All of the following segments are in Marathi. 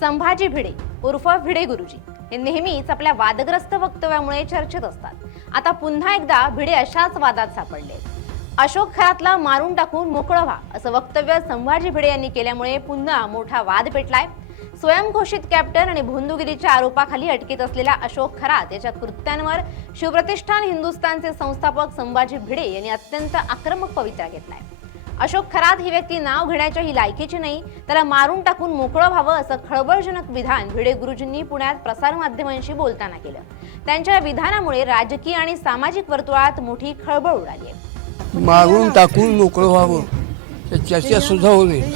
संभाजी भिडे उर्फ भिडे गुरुजी हे नेहमीच आपल्या वादग्रस्त वक्तव्यामुळे चर्चेत असतात। आता पुन्हा एकदा भिडे अशाच वादात सापडले। अशोक खरातला मारून टाकून मोकळं व्हा असं वक्तव्य संभाजी भिडे यांनी केल्यामुळे पुन्हा मोठा वाद पेटलाय। स्वयंघोषित कॅप्टन आणि भोंदूगिरीच्या आरोपाखाली अटकेत असलेल्या अशोक खरात याच्या कृत्यांवर शिवप्रतिष्ठान हिंदुस्थानचे संस्थापक संभाजी भिडे यांनी अत्यंत आक्रमक पवित्रा घेतलाय। अशोक खरात ही व्यक्ती नाव घेण्याच्या ही लायकीची नाही, त्याला मारून टाकून मोकळं व्हावं असं खळबळजनक विधान भिडे गुरुजींनी पुण्यात प्रसारमाध्यमांशी बोलताना केलं। त्यांच्या विधानामुळे राजकीय आणि सामाजिक वर्तुळात मोठी खळबळ उडाली आहे। मारून टाकून मोकळं व्हावं चर्चा सुद्धा होईल।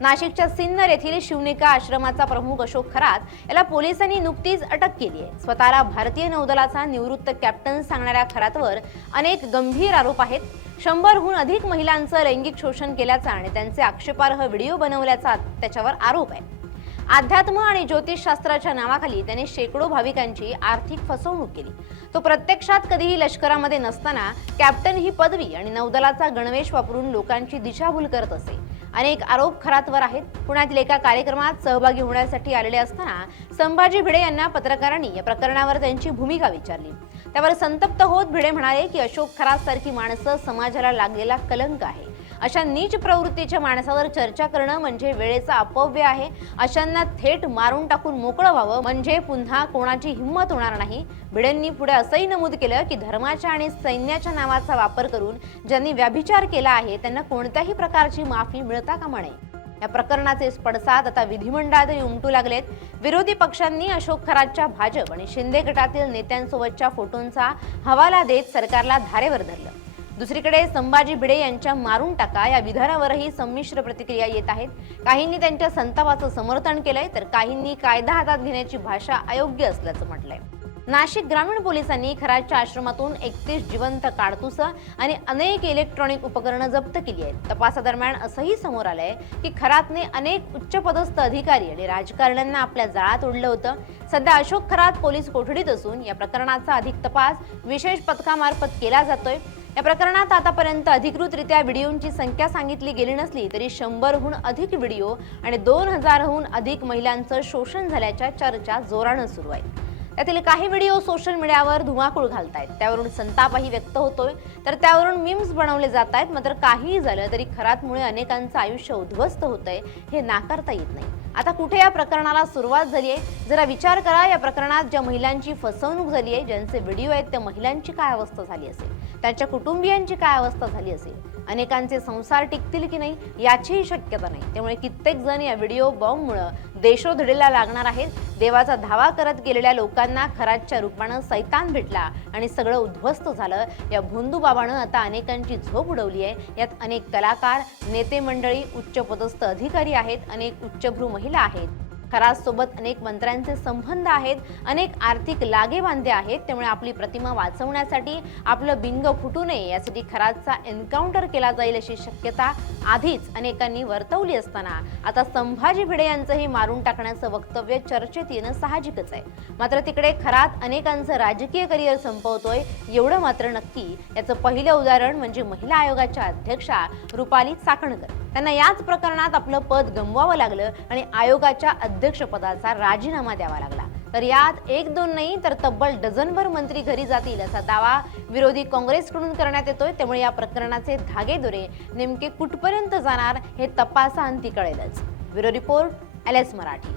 नाशिकच्या सिन्नर येथील शिवनिका आश्रमाचा प्रमुख अशोक खरात याला पोलिसांनी नुकतीच अटक केली आहे। स्वतःला भारतीय नौदलाचा निवृत्त कॅप्टन सांगणाऱ्या खरातवर अनेक गंभीर आरोप आहेत। 100हून अधिक महिलांचं लैंगिक शोषण केल्याचा आणि त्यांचे आक्षेपार्ह व्हिडिओ बनवल्याचा त्याच्यावर आरोप आहे। अध्यात्म आणि ज्योतिषशास्त्राच्या नावाखाली त्याने शेकडो भाविकांची आर्थिक फसवणूक केली। तो प्रत्यक्षात कधीही लष्करामध्ये नसताना कॅप्टन ही पदवी आणि नौदलाचा गणवेश वापरून लोकांची दिशाभूल करत असे। अनेक आरोप खरातवर आहेत। पुण्यातील एका कार्यक्रमात सहभागी होण्यासाठी आलेले असताना संभाजी भिडे यांना पत्रकारांनी या प्रकरणावर त्यांची भूमिका विचारली। त्यावर संतप्त होत भिडे म्हणाले की अशोक खरात सारखी माणसं समाजाला लागलेला कलंक आहे। अशा नीच प्रवृत्तीच्या माणसावर चर्चा करणं म्हणजे वेळेचा अपव्यय आहे। अशांना थेट मारून टाकून मोकळं व्हावं म्हणजे पुन्हा कोणाची हिंमत होणार नाही। भिडेंनी पुढे असंही नमूद केलं की धर्माच्या आणि सैन्याच्या नावाचा वापर करून ज्यांनी व्यभिचार केला आहे त्यांना कोणत्याही प्रकारची माफी मिळता कामा नये। या प्रकरणाचे पडसाद आता विधिमंडळातही उमटू लागलेत। विरोधी पक्षांनी अशोक खरातच्या भाजप आणि शिंदे गटातील नेत्यांसोबतच्या फोटोंचा हवाला देत सरकारला धारेवर धरलं। दुसरीकडे संभाजी भिडे यांच्या मारून टाका या विधानावरही संमिश्र प्रतिक्रिया येत आहेत। काहींनी त्यांच्या संतापाचं समर्थन केलंय तर काहींनी कायदा हातात घेण्याची भाषा अयोग्य असल्याचं म्हटलंय। नाशिक ग्रामीण पोलिसांनी खरातच्या आश्रमातून 31 जिवंत काडतुसं आणि अनेक इलेक्ट्रॉनिक उपकरणं जप्त केली आहेत। तपासादरम्यान असंही समोर आलंय की खरातने अनेक उच्चपदस्थ अधिकारी आणि राजकारण्यांना आपल्या जाळ्यात ओढलं होतं। सध्या अशोक खरात पोलीस कोठडीत असून या प्रकरणाचा अधिक तपास विशेष पथकामार्फत केला जातोय। या प्रकरणात आतापर्यंत अधिकृतरित्या व्हिडिओंची संख्या सांगितली गेली नसली तरी 100हून अधिक व्हिडिओ आणि 2000हून अधिक महिलांचं शोषण झाल्याच्या चर्चा जोरानं सुरू आहेत। त्यातील काही व्हिडिओ सोशल मीडियावर धुमाकूळ घालतायत, त्यावरून संतापही व्यक्त होतोय, तर त्यावरून मीम्स बनवले जात आहेत। मात्र काहीही झालं तरी खरातमुळे अनेकांचं आयुष्य उद्ध्वस्त होतंय हे नाकारता येत नाही। आता कुठे या प्रकरणाला सुरुवात झाली आहे? जरा विचार करा, या प्रकरणात ज्या महिलांची फसवणूक झाली आहे, ज्यांचे व्हिडिओ आहेत त्या महिलांची काय अवस्था झाली असेल, त्यांच्या कुटुंबियांची काय अवस्था झाली असेल, अनेकांचे संसार टिकतील की नाही याचीही शक्यता नाही। त्यामुळे कित्येक जण या व्हिडिओ बॉम्बमुळे देशोधडीला लागणार आहेत। देवाचा धावा करत गेलेल्या लोकांना खरातच्या रूपानं सैतान भेटला आणि सगळं उद्ध्वस्त झालं। या भोंदू बाबानं आता अनेकांची झोप उडवली आहे। यात अनेक कलाकार, नेते मंडळी, उच्चपदस्थ अधिकारी आहेत, अनेक उच्चभ्रू महिला आहेत। खरातसोबत अनेक मंत्र्यांचे संबंध आहेत, अनेक आर्थिक लागेबांधे आहेत। त्यामुळे आपली प्रतिमा वाचवण्यासाठी, आपलं बिंग फुटू नये यासाठी खरातचा एन्काउंटर केला जाईल अशी शक्यता आधीच अनेकांनी वर्तवली असताना आता संभाजी भिडे यांचंही मारून टाकण्याचं वक्तव्य चर्चेत येणं साहजिकच आहे। मात्र तिकडे खरात अनेकांचं राजकीय करिअर संपवतोय एवढं मात्र नक्की। याचं पहिलं उदाहरण म्हणजे महिला आयोगाच्या अध्यक्षा रुपाली चाकणकर। त्यांना याच प्रकरणात आपलं पद गमवावं लागलं आणि आयोगाच्या अध्यक्षपदाचा राजीनामा द्यावा लागला। तर यात 1-2 नाही तर तब्बल डझनभर मंत्री घरी जातील असा दावा विरोधी काँग्रेसकडून करण्यात येतोय। त्यामुळे या प्रकरणाचे धागेदोरे नेमके कुठपर्यंत जाणार हे तपासाअंती कळेलच। Bureau report, LS Marathi.